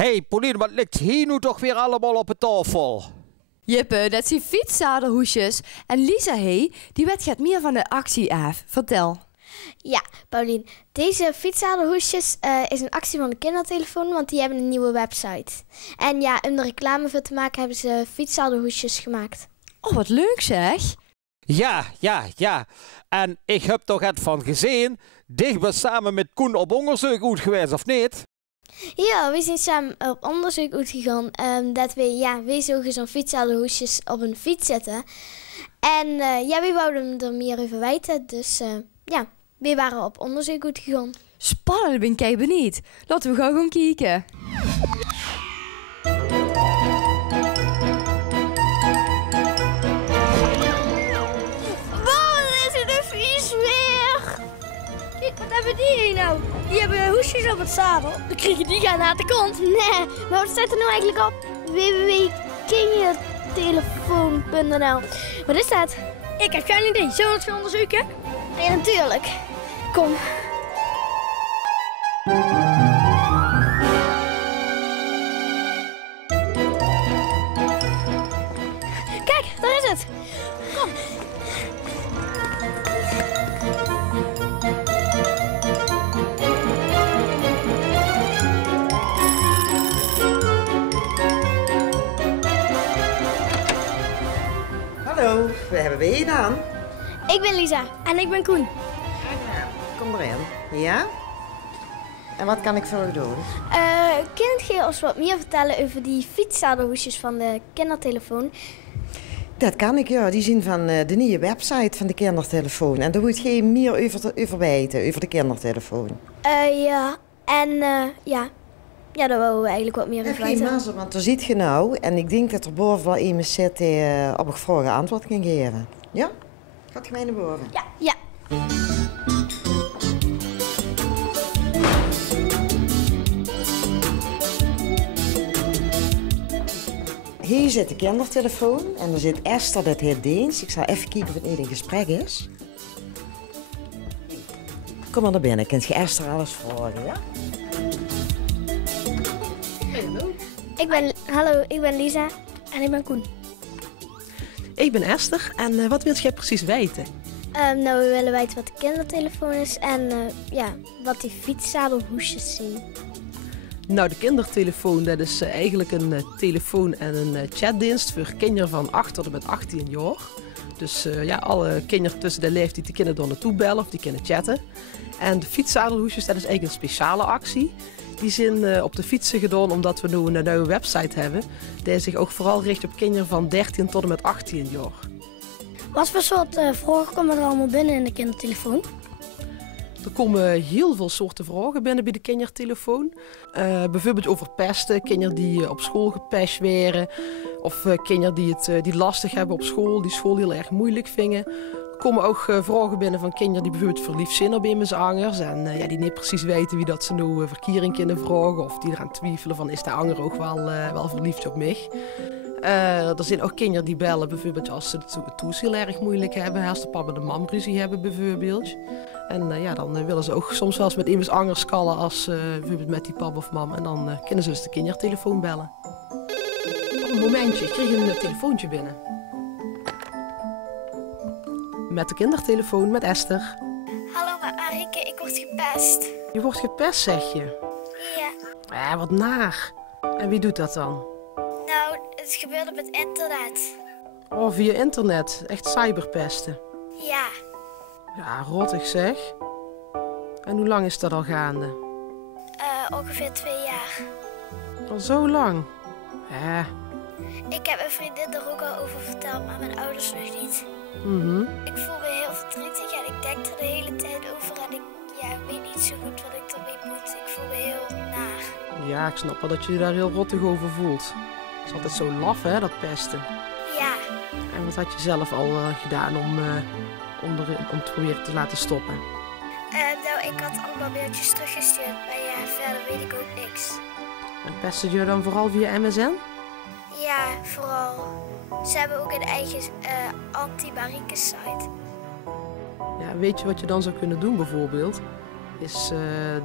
Hey, Pauline, wat ligt hier nu toch weer allemaal op de tafel? Jippe, dat zijn fietszadelhoesjes. En Lisa, die gaat meer van de actie af. Vertel. Ja, Paulien. Deze fietszadelhoesjes is een actie van de kindertelefoon, want die hebben een nieuwe website. En ja, om er reclame voor te maken hebben ze fietszadelhoesjes gemaakt. Oh, wat leuk zeg. Ja. En ik heb toch het van gezien. Dicht samen met Koen op onderzoek goed geweest, of niet? Ja, we zijn samen op onderzoek uitgegaan. Dat we zogen zo'n fietszadelhoesjes op een fiets zetten. En we wouden er meer over weten. Dus we waren op onderzoek uitgegaan. Spannend, ben ik benieuwd. Laten we gaan kijken. Wat hebben die hier nou? Die hebben hoesjes op het zadel. Dan krijg je die gaan naar de kont. Nee, maar wat staat er nou eigenlijk op? www.kindertelefoon.nl. Wat is dat? Ik heb geen idee. Zullen we het gaan onderzoeken? Ja, natuurlijk. Kom. Kijk, daar is het. Kom. Hallo, we hebben weer een aan. Ik ben Lisa. En ik ben Koen. Kom erin. Ja? En wat kan ik voor u doen? Kunt je ons wat meer vertellen over die fietszadelhoesjes van de kindertelefoon? Dat kan ik, ja. Die zien van de nieuwe website van de kindertelefoon. En daar moet je meer over weten, over de kindertelefoon. Daar wouden we eigenlijk wat meer over Geen weten. mazzel, want daar ziet je nou. En ik denk dat er boven wel iemand zit die op een vraag antwoord kan geven. Ja? Gaat je mij naar boven? Ja. Hier zit de kindertelefoon en er zit Esther, dat heet Deens. Ik zal even kijken of het niet in gesprek is. Kom maar naar binnen, kunt je Esther alles vragen, ja? Hallo, ik ben Lisa. En ik ben Koen. Ik ben Esther en wat wilt jij precies weten? We willen weten wat de kindertelefoon is en wat die fietszadelhoesjes zien. Nou, de kindertelefoon, dat is eigenlijk een telefoon en een chatdienst voor kinderen van 8 tot en met 18 jaar. Dus alle kinderen tussen de leeftijd die kunnen er naartoe bellen of die kunnen chatten. En de fietszadelhoesjes, dat is eigenlijk een speciale actie. Die zijn op de fietsen gedaan omdat we nu een nieuwe website hebben. Die zich ook vooral richt op kinderen van 13 tot en met 18 jaar. Wat voor soort vragen komen er allemaal binnen in de kindertelefoon? Er komen heel veel soorten vragen binnen bij de kindertelefoon. Bijvoorbeeld over pesten, kinderen die op school gepest werden. Of kinderen die lastig hebben op school, die school heel erg moeilijk vinden. Er komen ook vragen binnen van kinderen die bijvoorbeeld verliefd zijn op immers en die niet precies weten wie dat ze nou verkering kunnen vragen. Of die eraan twijfelen van is de anger ook wel verliefd op mij. Er zijn ook kinderen die bellen bijvoorbeeld als ze het thuis heel erg moeilijk hebben. Als de papa en de mam ruzie hebben bijvoorbeeld. En dan willen ze ook soms wel eens met immers angers kallen als bijvoorbeeld met die papa of mam. En dan kunnen ze dus de kindertelefoon bellen. Een momentje, ik kreeg een telefoontje binnen. Met de kindertelefoon, met Esther. Hallo, met Marike. Ik word gepest. Je wordt gepest, zeg je? Ja. Wat naar. En wie doet dat dan? Nou, het gebeurt op het internet. Oh, via internet. Echt cyberpesten. Ja. Ja, rottig zeg. En hoe lang is dat al gaande? Ongeveer 2 jaar. Al zo lang? Ik heb mijn vriendin er ook al over verteld, maar mijn ouders nog niet. Ik voel me heel verdrietig en ik denk er de hele tijd over en ik weet niet zo goed wat ik ermee moet. Ik voel me heel naar. Ja, ik snap wel dat je je daar heel rottig over voelt. Het is altijd zo laf, hè, dat pesten. Ja. En wat had je zelf al gedaan om het proberen te laten stoppen? Ik had allemaal mailtjes teruggestuurd, maar verder weet ik ook niks. En pesten je dan vooral via MSN? Ja, vooral. Ze hebben ook een eigen anti-Marike site. Ja, weet je wat je dan zou kunnen doen bijvoorbeeld? Is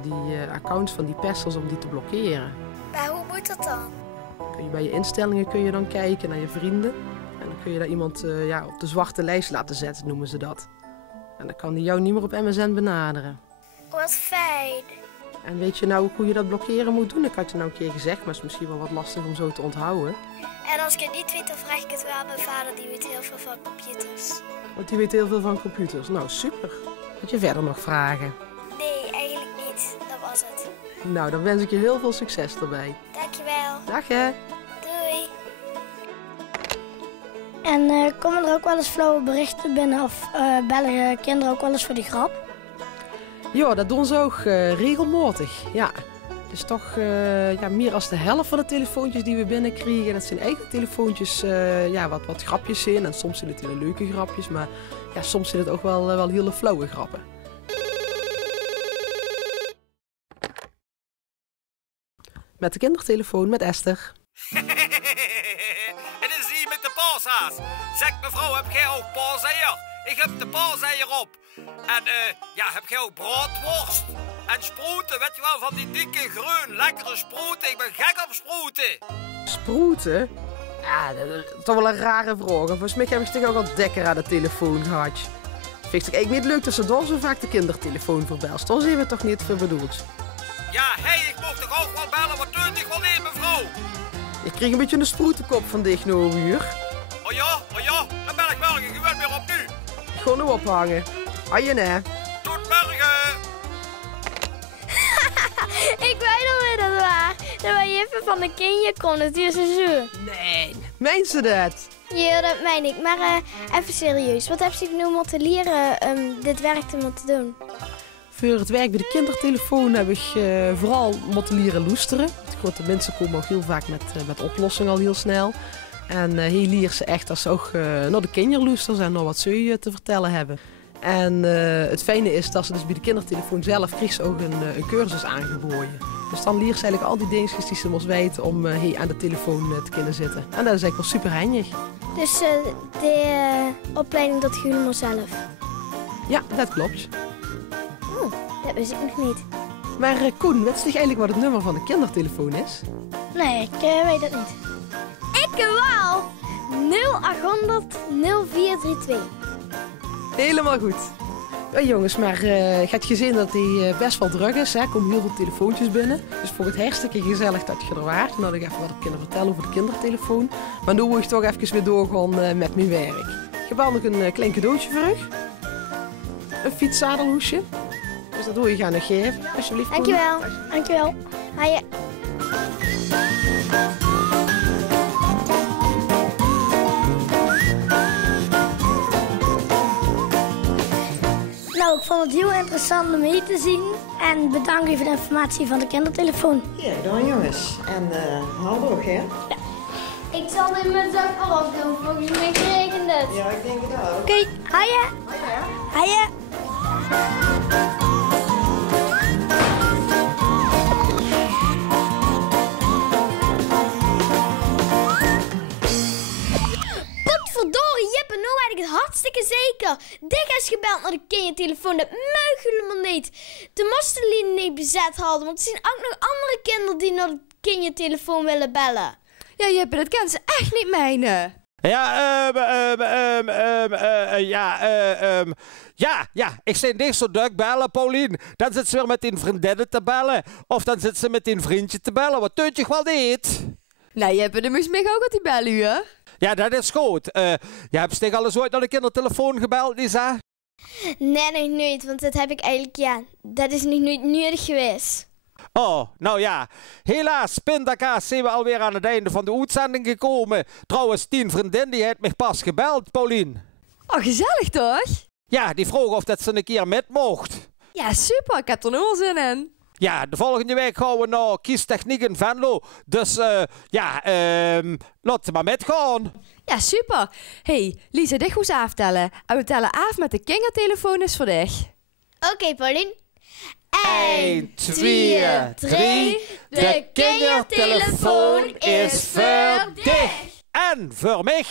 die accounts van die pesters om die te blokkeren. Maar hoe moet dat dan? Kun je bij je instellingen kun je dan kijken naar je vrienden. En dan kun je daar iemand op de zwarte lijst laten zetten, noemen ze dat. En dan kan die jou niet meer op MSN benaderen. Wat fijn. En weet je nou ook hoe je dat blokkeren moet doen? Ik had je nou een keer gezegd, maar het is misschien wel wat lastig om zo te onthouden. En als ik het niet weet, dan vraag ik het wel aan mijn vader. Die weet heel veel van computers. Want die weet heel veel van computers. Nou, super. Had je verder nog vragen? Nee, eigenlijk niet. Dat was het. Nou, dan wens ik je heel veel succes erbij. Dankjewel. Dag hè. Doei. En komen er ook wel eens flauwe berichten binnen of bellen kinderen ook wel eens voor die grap? Ja, dat doen ze ook regelmatig. Ja. Het is toch meer dan de helft van de telefoontjes die we binnenkrijgen. Dat zijn eigenlijk telefoontjes wat grapjes zijn. En soms zijn het hele leuke grapjes, maar ja, soms zijn het ook wel hele flauwe grappen. Met de kindertelefoon met Esther. Het is hier met de paashaas. Zeg mevrouw, heb jij ook paaseier? Ik heb de paaseier op. En heb jij ook braadworst? En sproeten, weet je wel, van die dikke, groen, lekkere sproeten. Ik ben gek op sproeten. Sproeten? Ja, dat is toch wel een rare vraag. Volgens mij heb ik toch ook al dekker aan de telefoon gehad. Vind ik eigenlijk niet leuk dat ze dan zo vaak de kindertelefoon verbelst. Dan zijn we toch niet voor bedoeld. Ja, ik mocht toch ook wel bellen, wat doet ik wel niet, mevrouw? Ik kreeg een beetje een sproetenkop van dicht na een uur. Oh ja, dan ben ik morgen gewoon weer op nu. Gewoon nu ophangen. Aje nee. Tot morgen. Ik weet nog weer dat waar. Dat wij even van de kindje kon, het is een zo. Nee. Meen ze dat? Ja, dat meen ik. Maar even serieus. Wat heb je nu moeten leren dit werk te moeten doen? Voor het werk bij de kindertelefoon heb ik vooral moeten leren loesteren. De mensen komen ook heel vaak met oplossingen al heel snel. En hier leert ze echt dat ze ook naar de kinderloesters en nog wat ze te vertellen hebben. En het fijne is dat ze dus bij de kindertelefoon zelf kreeg ze ook een cursus aangeboden. Dus dan leert ze eigenlijk al die dingetjes die ze moest weten om hier aan de telefoon te kunnen zitten. En dat is eigenlijk wel super handig. Dus de opleiding dat je helemaal zelf? Ja, dat klopt. Oh, dat wist ik nog niet. Maar Koen, weet je eigenlijk wat het nummer van de kindertelefoon is? Nee, ik weet het niet. Ik wel! 0800 0432. Helemaal goed. Ja, jongens, maar je hebt gezien dat hij best wel druk is. Er komen heel veel telefoontjes binnen. Dus voor het hartstikke gezellig dat je er waart. En dat ik even wat heb kunnen vertellen over de kindertelefoon. Maar nu moet ik toch even weer doorgaan met mijn werk. Ik heb wel nog een klein cadeautje voor u. Een fietszadelhoesje. Dus dat wil je gaan nog geven. Alsjeblieft. Dankjewel. Dankjewel. Hiya. Nou, ik vond het heel interessant om mee te zien. En bedankt voor de informatie van de kindertelefoon. Ja, dan jongens. En hallo hè? Ik zal dit met zak erop doen, volgens mij regent het. Ja, ik denk het ook. Oké, hiya. Hiya. Potverdorie, Jippe, nou weet ik het hartstikke zeker. Dik is gebeld naar de kindertelefoon, dat meug helemaal niet. De moesten niet bezet hadden, want er zijn ook nog andere kinderen die naar de kindertelefoon willen bellen. Ja, Jippe, dat kan ze echt niet menen. Ja, ik zei niet zo druk bellen, Paulien. Dan zit ze weer met die vriendinnen te bellen. Of dan zit ze met die vriendje te bellen. Wat doet je wel niet? Nou, Jippe, dan moest mij ook aan die bellen, hè? Ja, dat is goed. Je hebt tegen alles ooit naar de kindertelefoon gebeld, Lisa? Nee, nog nooit, want dat heb ik eigenlijk, dat is nog nooit nodig geweest. Oh, nou ja. Helaas, pindakaas, zijn we alweer aan het einde van de uitzending gekomen. Trouwens, 10 vriendin die heeft me pas gebeld, Paulien. Oh, gezellig toch? Ja, die vroeg of dat ze een keer met mocht. Ja, super. Ik heb er nu al zin in. Ja, de volgende week gaan we naar Kiestechniek in Venlo. Dus, laat ze maar metgaan. Ja, super. Hey, Lisa, dit goed aftellen. En we tellen af met de kindertelefoon is voor dich. Oké, Paulien. 1, 2, 3. De kindertelefoon is voor dich. En voor mij.